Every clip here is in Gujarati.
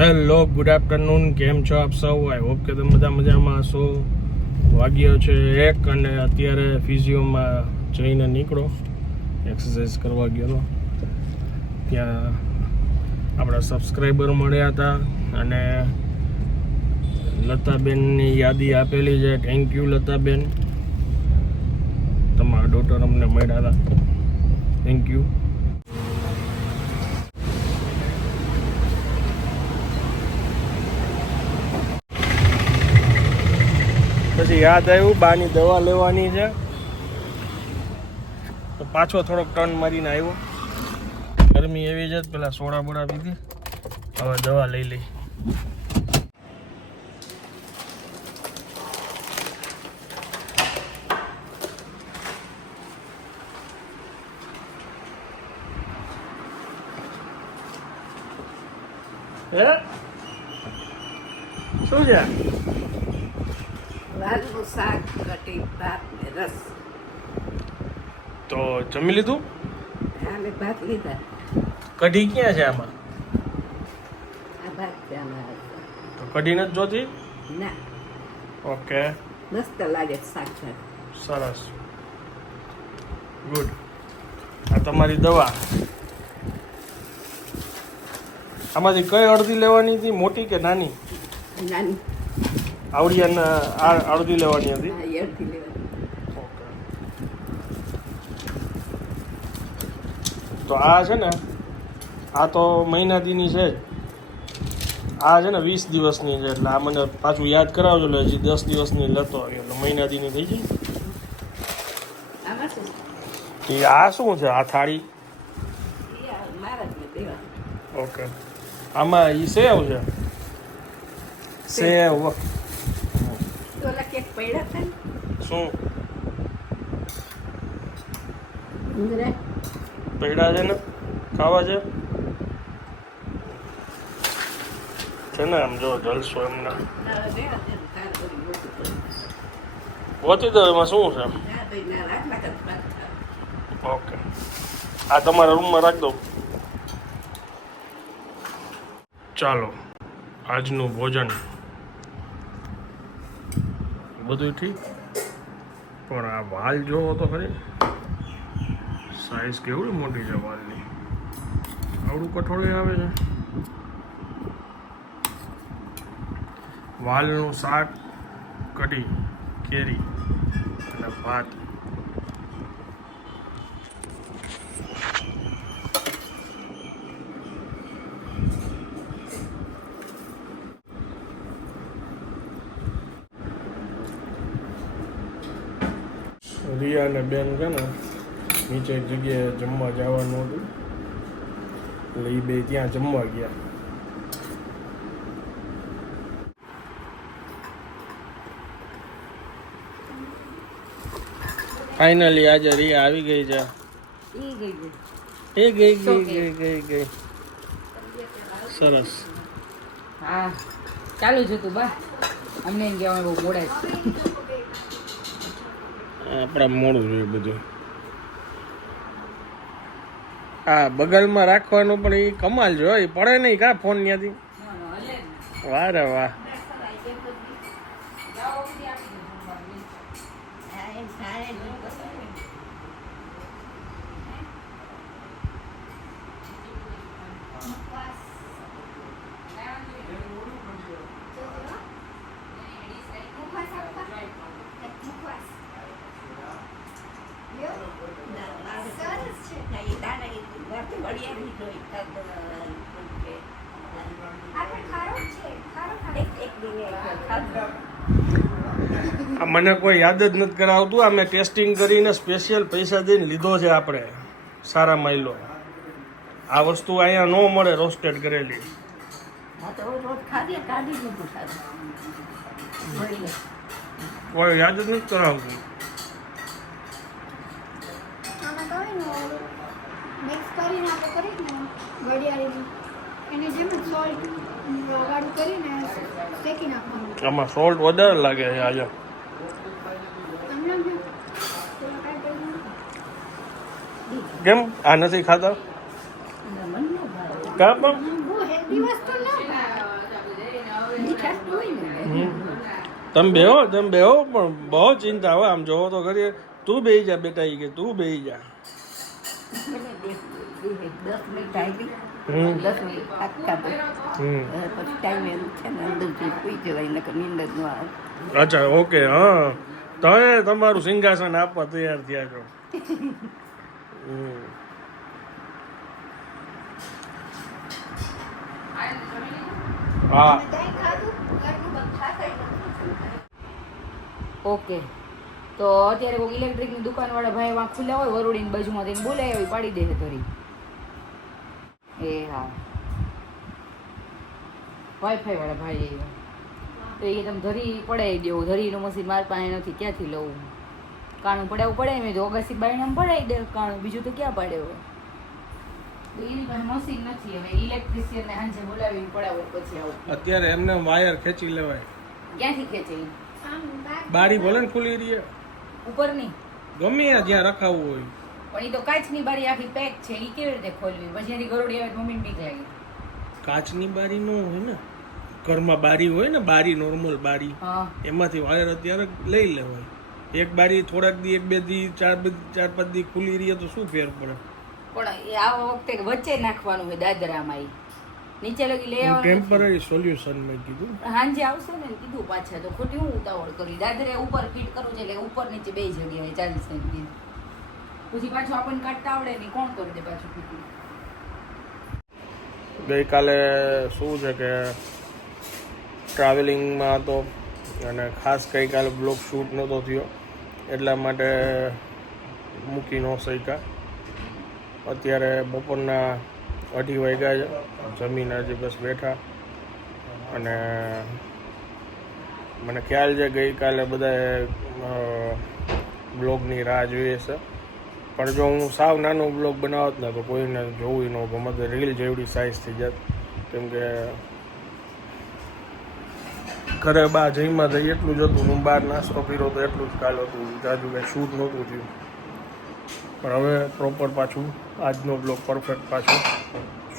Hello, good afternoon. કેમ છો આપ સૌ? આઈ હોપ કે તમે બધા મજામાં હશો. વાગ્યો છે 1 અને અત્યારે ફિઝિયોમાં જઈને નીકળો. એક્સરસાઇઝ કરવા ગયો. ત્યાં આપણા સબસ્ક્રાઈબર મળ્યા હતા અને લતાબેનની યાદી આપેલી છે. થેન્ક યુ લતાબેન, તમારા ડોટર અમને મળ્યા હતા. Thank you. પછી યાદ આવ્યું બાની દવા લેવાની છે, તો પાછો થોડોક ટર્ન મારીને આવ્યો. ગરમી એવી છે, પેલા સોડા બોડા પીધી, હવે દવા લઈ લઈ. હે શું છે? વાલનું શાક, કઢી, ભાત ને રસ. તો જમી લીધું? અમે ભાત લીધા. કઢી ક્યાં છે આમાં? આ ભાત છે અમારા. તો કઢી નથી જોતી? ના, ઓકે, મસ્ત લાગે શાક. સરસ, ગુડ. આ તમારી દવા. આમાંથી કઈ અડધી લેવાની હતી, મોટી કે નાની? નાની આવડિયાના આ અડધી લેવાની હતી. હા, એરથી લેવાની. ઓકે. તો આ છે ને, આ તો મહિનાદીની છે જ. આ છે ને 20 દિવસની છે, એટલે આ મને પાછું યાદ કરાવજો. એટલે હજી 10 દિવસની લેતો આવ્યો, એટલે મહિનાદીની થઈ જાય. આમાં શું? એ આ શું છે? આ થાળી? એ મારા જ દેવા. ઓકે. આમાં ઈ સેવ છે. સેવ. તો ઓલા કેક પડ્યા હતા ને શું ઇન્દ્રે? પૈડા છે ને, ખાવા છે. છે ને આમ જો જલસો એમના. ગોતી દો, એમાં શું છે? ઓકે, આ તમારા રૂમમાં રાખી દો. ચાલો, આજનું ભોજન બધું ઠીક, પણ આ વાલ જોવો તો ખરી. સાઈઝ કેવડી મોટી છે વાલની. આવડું કઠોળું આવે છે. વાલનું શાક, કઢી, કેરી અને ભાત. રિયા અને બેન છે ને નીચે એક જગ્યાએ જમવા જવાનું હતું, એટલે એ બે ત્યાં જમવા ગયા. ફાઇનલી આજે રિયા આવી ગઈ છે. ગઈ. સરસ. હા, ચાલુ જ હતું બા. અમને એમ કહેવાનું બહુ મોડા છે. આપણા મોડું જોઈએ બધું. હા, બગલમાં રાખવાનું પણ એ કમાલ જો, એ પડે નહીં કા ફોન ત્યાંથી. વાહ રે વાહ. મને કોઈ યાદ જ નથી કરાવતું. આ મેં ટેસ્ટિંગ કરીને સ્પેશિયલ પૈસા દઈને લીધો છે આપણે, સારા માઇલો. આ વસ્તુ અહીંયા ન મળે, રોસ્ટેડ કરેલી. કોઈ યાદ જ નથી કરાવતું. મિક્સ કરીને આપણે કરીને ઘડિયાળીની એને જેમ સોલ્ટ વાળું કરીને શેકી નાખવાનું. આમાં સોલ્ટ વધારે લાગે છે આજે. કેમ આ નથી ખાતા? કાં પણ બહુ હેલ્ધી વસ્તુ ન તમે બેહો પણ બહુ ચિંતા હોય આમ જોવો તો કરીએ. તું બેહી જા બેટા, ઈ કે તું બેહી જા. ભલે 10 મિનિટ આવી હમ 10 મિનિટ હાથ કાપો હમ પછી ટાઈમ એમ છે ને અંદર જઈ સુઈ જવાય નકર નીંદર ન આવે. અચ્છા ઓકે હા તમે તમારું સિંહાસન આપવા તૈયાર થયા છો. હમ. હા કંઈ ખાધું ઘરનું બંધ ખાતા નથી. ઓકે તો અત્યારે કોઈ ઇલેક્ટ્રિકની દુકાનવાળા ભાઈ વાં ખુલ્લા હોય વરોડીની બાજુમાં તેને બોલાય આવી પાડી દે ધરી. એ હા વાઈફાઈ વાળા ભાઈ આવ્યા તો એ તમે ધરી પડાવી દેવો. ધરીનું મશીન મારી પાસે નથી, ક્યાંથી લઉં? કાણું પડાવવું પડે મેં જો અગાસી બાયણામાં પડાવી દે કાણું, બીજું તો ક્યાં પાડે હોય? તો એની પાસે મશીન નથી. હવે ઇલેક્ટ્રિશિયનને સાંજે બોલાવીને પડાવો પછી આવું. અત્યારે એમને વાયર ખેંચી લેવાય. ક્યાંથી ખેંચે ઈ? આમ બાર બારી ભલે ને ખુલ્લી રહે, ઉપરની ગમે ત્યાં જ્યાં રખાવું હોય. પણ એ તો કાચની બારી આખી પેક છે, એ કેવી રીતે ખોલવી? પછી એની ગરોડી આવે મમ્મીને બીક લાગે. કાચની બારી ન હોય ને, ઘરમાં બારી હોય ને, બારી નોર્મલ બારી, હા એમાંથી વાયર અત્યારે લઈ લેવાય. એક બારી થોડાક દી, એક બે દી, ચાર પાંચ દી ખુલ્લી રહે તો શું ફેર પડે? પણ એ આ વખતે વચ્ચે નાખવાનું હોય દાદરામાં. ઈ નીચે લગી લઈ આવવાનું નથી. ટેમ્પરરી સોલ્યુશન મેં કીધું. હાંજે આવશે ને કીધું પાછા તો ખોટી હું ઉતાવળ કરી. દાદરે ઉપર ફિટ કરવું છે એટલે ઉપર નીચે બે જગ્યાએ 40 સેન્ટી. પછી પાછું આપણને કાઢતા આવડે નહીં, કોણ કરી દે પાછું ફિટિંગ? ગઈકાલે શું છે કે ટ્રાવેલિંગમાં હતો અને ખાસ ગઈકાલે બ્લોગ શૂટ નહોતો થયો એટલા માટે મૂકી ન શક્યા. અત્યારે બપોરના 2:30 વાગ્યા છે, જમીન આજે બસ બેઠા. અને મને ખ્યાલ છે ગઈકાલે બધાએ બ્લોગની રાહ જોઈએ છે, પણ જો હું સાવ નાનો બ્લોગ બનાવત ને તો કોઈને જોવું ન ગમે. તો રીલ જેવડી સાઇઝ થઈ જાત, કેમ કે ઘરે બહાર જઈમાં જઈ એટલું જ હતું. હું બહાર નાસ્તો કર્યો તો એટલું જ કાલ હતું, જાજુ કંઈ શૂટ નહોતું થયું. પણ હવે પ્રોપર પાછું આજનો બ્લોગ પરફેક્ટ પાછો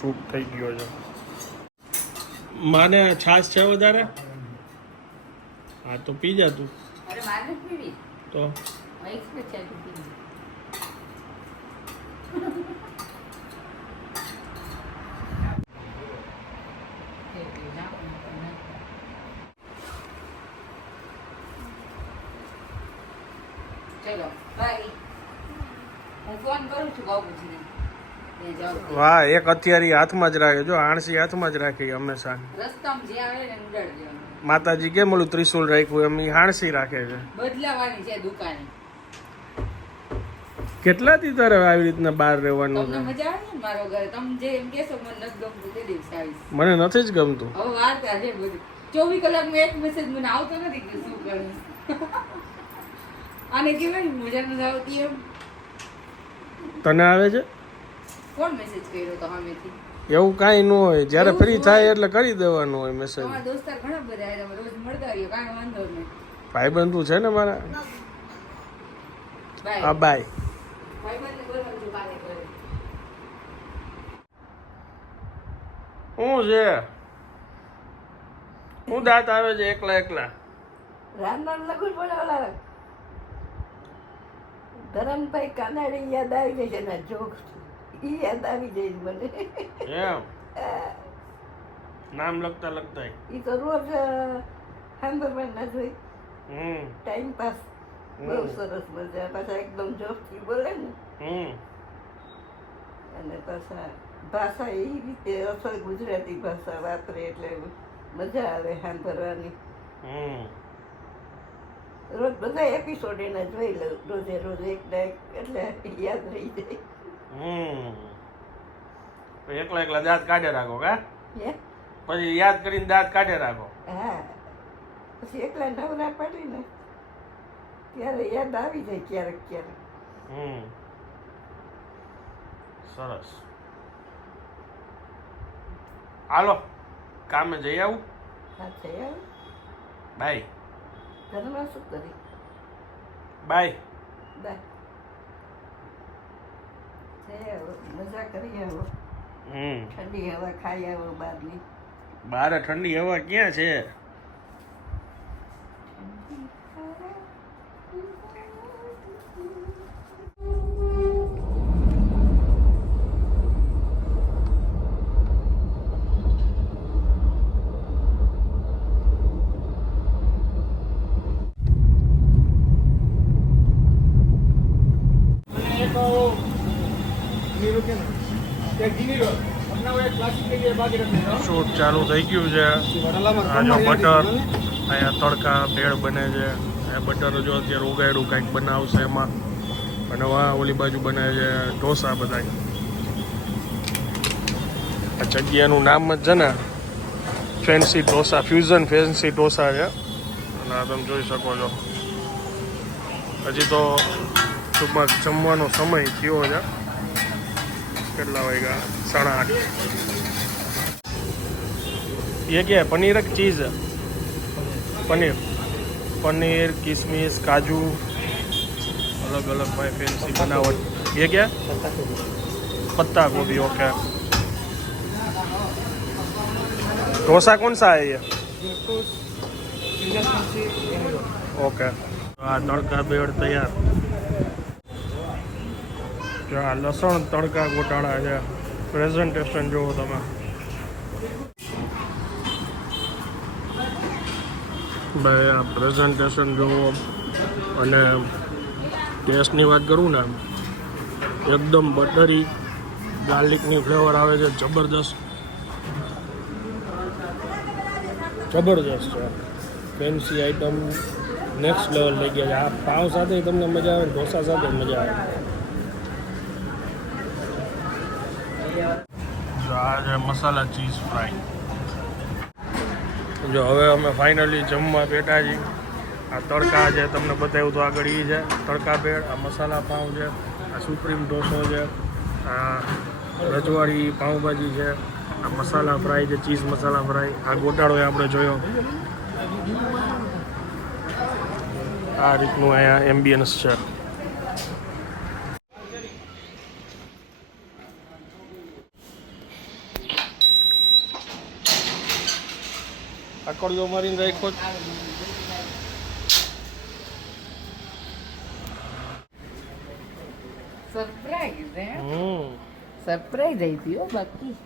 શૂટ થઈ ગયો છે. માને છાશ છે વધારે? હા તો પી જા તું અરે મારે નથી પીવી તો. એક્સપ્રેસ ચાલુ પીવી. ચલો બાય. હું ફોન કરું છું બાબુજીને. ત્યાં જાઉં. વાહ, એક અત્યારે હાથમાં જ રાખે, જો આણસી હાથમાં જ રાખે હંમેશા. રસ્તામાં જે આવે ને ઉડાડી દેવાનું. માતાજી કેમ ઓલું ત્રિશુલ રાખ્યું એમ ઈ હાણસી રાખે છે. બદલાવાની છે દુકાને. કેટલા દી તારે આવી રીતના બહાર રહેવાનું તમને છે? મજા આવે ને મારો ઘરે? તમે જે એમ કહેશો મને નથી ગમતું તે દિવસે આવીશ. મને નથી જ ગમતું. હવે વાર્તા છે બધી. 24 કલાકમાં એક મેસેજ મને આવતો નથી કે શું કરું. આને કેવાય ને મજા નથી આવતી એમ. તને આવે છે? કોણ મેસેજ કર્યો તો સામેથી? એવું કાંઈ ન હોય, જ્યારે એવું ફ્રી હોય. થાય એટલે કરી દેવાનું હોય મેસેજ. તમારા દોસ્તાર ઘણા બધા આવ્યા, રોજ મળતા રહ્યો, કાંઈ વાંધો નહીં. ભાઈબંધુ છે ને મારા. બાય. હા બાય. ભાઈબંધને બોલાવજો કાલે ઘરે. શું છે? શું દાંત આવે છે એકલા એકલા? રાંધણ લગું પણ ઓલા ધરમભાઈ કાનાડી યાદ આવી ગઈ છે ને જોક ઈ યાદ આવી જાય છે મને. એમ નામ લખતા લખતા ઈ તો રોજ સાંભળવા ના જોઈ હમ ટાઈમ પાસ બહુ સરસ મજા. પાછા એકદમ જોશથી બોલે ને, અને પાછા ભાષા એ રીતે અસલ ગુજરાતી ભાષા વાપરે એટલે મજા આવે સાંભળવાની. હમ રોજ બધા એપિસોડ એના જોઈ લઉં, રોજે રોજ એક ના એક, એટલે યાદ રહી જાય. તો એકલા એકલા દાંત કાઢે રાખો કા? હે પછી યાદ કરીને દાંત કાઢે રાખો. હા, પછી એકલા નવરા પડીને ત્યારે યાદ આવી જાય ક્યારેક ક્યારેક. હમ સરસ. હાલો કામે જઈ આવું. હા છે યાર. બાય ઘરમાં શું કરી? બાય. બાય. છે આવો, મજા કરી આવો, ઠંડી હવા ખાઈ આવો બહારની. બારે ઠંડી હવા ક્યાં છે? શૂટ ચાલુ થઈ ગયું છે. આ જો બટર અહીંયા તડકા ભેળ બને છે. આ બટર જો અત્યારે ઉગાડ્યું કંઈક બનાવશે એમાં. અને વા ઓલી બાજુ બને છે ઢોસા બધા. આ જગ્યાનું નામ જ છે ને fancy dosa, fusion fancy dosa છે. અને આ તમે જોઈ શકો છો. હજી તો ટૂંકમાં જમવાનો સમય થયો છે. કેટલા વાગ્યા? 8:30. ये क्या है? पनीर है कि चीज़ है? पनीर, पनीर, किशमिश, काजू, अलग अलग भाई फैंसी बनावट. ये क्या है? पत्ता गोभी. ओके. डोसा कौन सा है ये? ओके. तड़का बेड़ तैयार. આ લસણ તડકા ગોટાળા છે. પ્રેઝન્ટેશન જુઓ તમે. ભાઈ આ પ્રેઝન્ટેશન જુઓ. અને ટેસ્ટની વાત કરું ને, એકદમ બટરી ગાર્લિકની ફ્લેવર આવે છે. જબરદસ્ત જબરદસ્ત છે. ફેન્સી આઈટમ નેક્સ્ટ લેવલ થઈ ગયા છે. આ પાવ સાથે તમને મજા આવે, ઢોસા સાથે મજા આવે. જો આ છે મસાલા ચીઝ ફ્રાય. જો હવે અમે ફાઇનલી જમવા બેઠા છીએ. આ તડકા છે તમને બતાવ્યું તો આગળ એ છે તડકા ભેળ. આ મસાલા પાઉં છે. આ સુપ્રીમ ઢોસો છે. આ રજવાડી પાઉંભાજી છે. આ મસાલા ફ્રાય છે, ચીઝ મસાલા ફ્રાય. આ ગોટાળો આપણે જોયો. આ રીતનું અહીંયા એમ્બિયન્સ છે. આકડીઓ મારીને રાખ્યો. સરપ્રાઈઝ હે. સરપ્રાઈઝ આવી હો બાકી.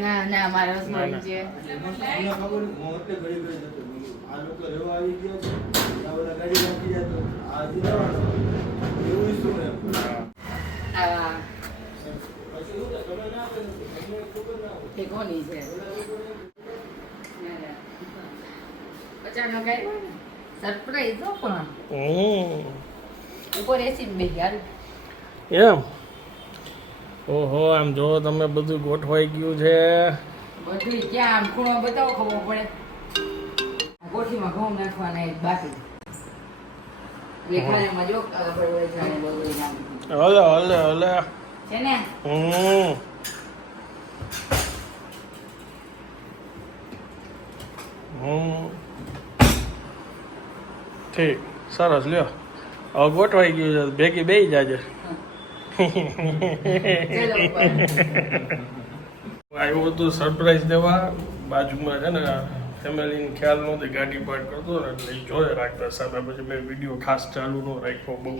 ના ના મારા હસબન્ડ છે. એ કોની છે? અચાનક આવ્યો સરપ્રાઈઝ હો. પણ ઉપર એસી બેસી હાલ. એમ? ઓહો, આમ જો તમે બધું ગોઠવાઈ ગયું છે. બધું ક્યાં આમ ખૂણો બતાવો ખબર પડે. કોઠીમાં ઘઉં નાખવાના બાકી. દેખાડેમાં જો બરોબર જાણે બરોબર નાખી હલે હલે હલે છે ને. ઠીક, સરસ. લ્યો હવે ગોઠવાઈ ગયું છે. ભેગી બેસી જાજે. આવ્યું હતું સરપ્રાઈઝ દેવા. બાજુમાં છે ને ફેમિલીને ખ્યાલ નહોતી, ગાડી પાર્ક કરતો ને એટલે એ જોડે રાખતા સાહેબ. પછી મેં વિડીયો ખાસ ચાલુ ન રાખ્યો બહુ.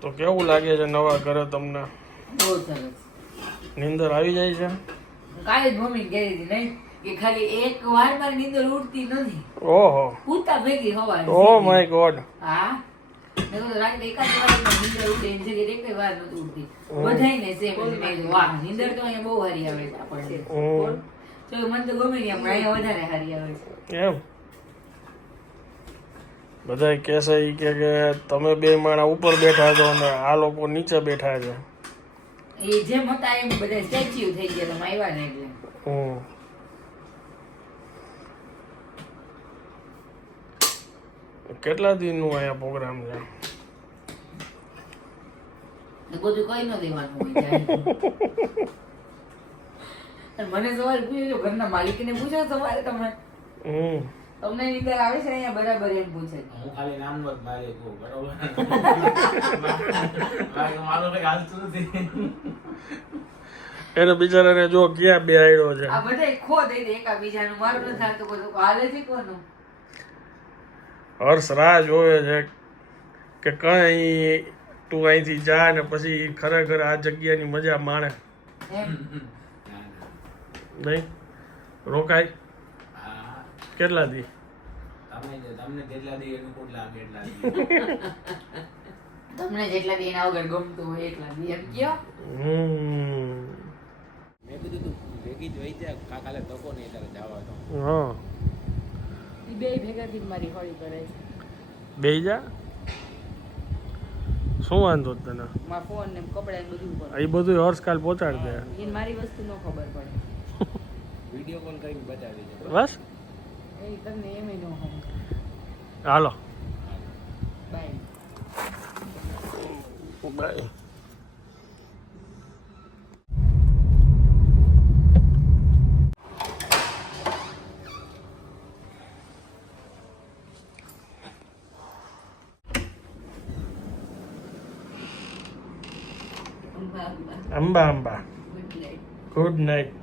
તો કેવું લાગે છે નવા ઘરે તમને? બહુ સરસ. નીંદર આવી જાય છે? કાલે જ મમ્મી કહી હતી નહીં કે ખાલી એક વાર મારી નીંદર ઉડતી નથી. ઓહો, ઉડતા ભેગી હવા. Oh my God. હા, રાત્રે એકાદ વાર નીંદર ઉડે એની જગ્યાએ એક વાર નથી ઉડતી. બધાયને સેમ. વાહ, નીંદર તો અહીંયા બહુ સારી આવે છે આપણને. તો મને તો ગમે નહીં, પણ અહીંયા વધારે સારી આવે છે. એમ બધા કહેશે ઈ કે તમે બે માણા ઉપર બેઠા છો અને આ લોકો નીચે બેઠા છે. એ જેમ હતા એમ બધા સ્ટેચ્યુ થઈ ગયા તમે આવ્યા ને એટલે. કેટલા દિનનું અહીંયા પ્રોગ્રામ છે? બધું કઈ ન દેવાનું હોય જાય. મને સવાલ પૂછ્યો, ઘરના માલિકને પૂછો સવારે તમે તમને નીંદર આવે છે અહીંયા બરાબર એમ પૂછે. હું ખાલી નામનો જ માલિક છું, બરોબર? મારો કઈ હાલતું નથી. એને બિચારાને જો ક્યાં બેહાડ્યો છે. આ બધા ખો દઈ દે એકાબીજાનું. મારું નથી હાલતું, બધું હાલે છે કોનું? હર્ષ રાહ જોવે છે કે કઈ તું અહીંથી જા ને પછી ખરેખર આ જગ્યાની મજા માણે. એમ નહીં રોકાય હા કેટલા દી તમને જેટલા દી અનુકૂળ લાગે એટલા દી તમને જેટલા દી એના વગર ગમતું હોય એટલા દી એમ કયો મેં કીધું તું ભેગી જ વહી જા કાલે તકો નહીં તારે જવા તો હા ઈ બે ભેગા થઈને મારી હોળી કરે છે બે જા શું વાંધો જ તને મારા ફોન ને કપડા ને બધું કરે એ બધું હર્ષકાલ પહોંચાડ દે એને મારી વસ્તુ ન ખબર પડે વિડીયો કોલ કરીને બતાવી દે બસ એ તમને એમ ન હોય હાલો bye bye Amba Amba good night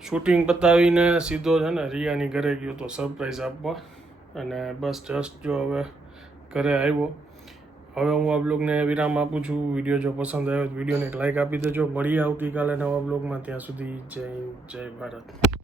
shooting પતાવીને સીધો છે ને રિયાની ઘરે ગયો તો સરપ્રાઈઝ આપવા અને બસ જસ્ટ જો હવે ઘરે આવ્યો હવે હું આ બ્લોગને વિરામ આપું છું વિડીયો જો પસંદ આવ્યો તો વિડીયોને એક લાઈક આપી દેજો મળીએ આવતીકાલે નવા બ્લોગમાં ત્યાં સુધી જય હિન્દ જય ભારત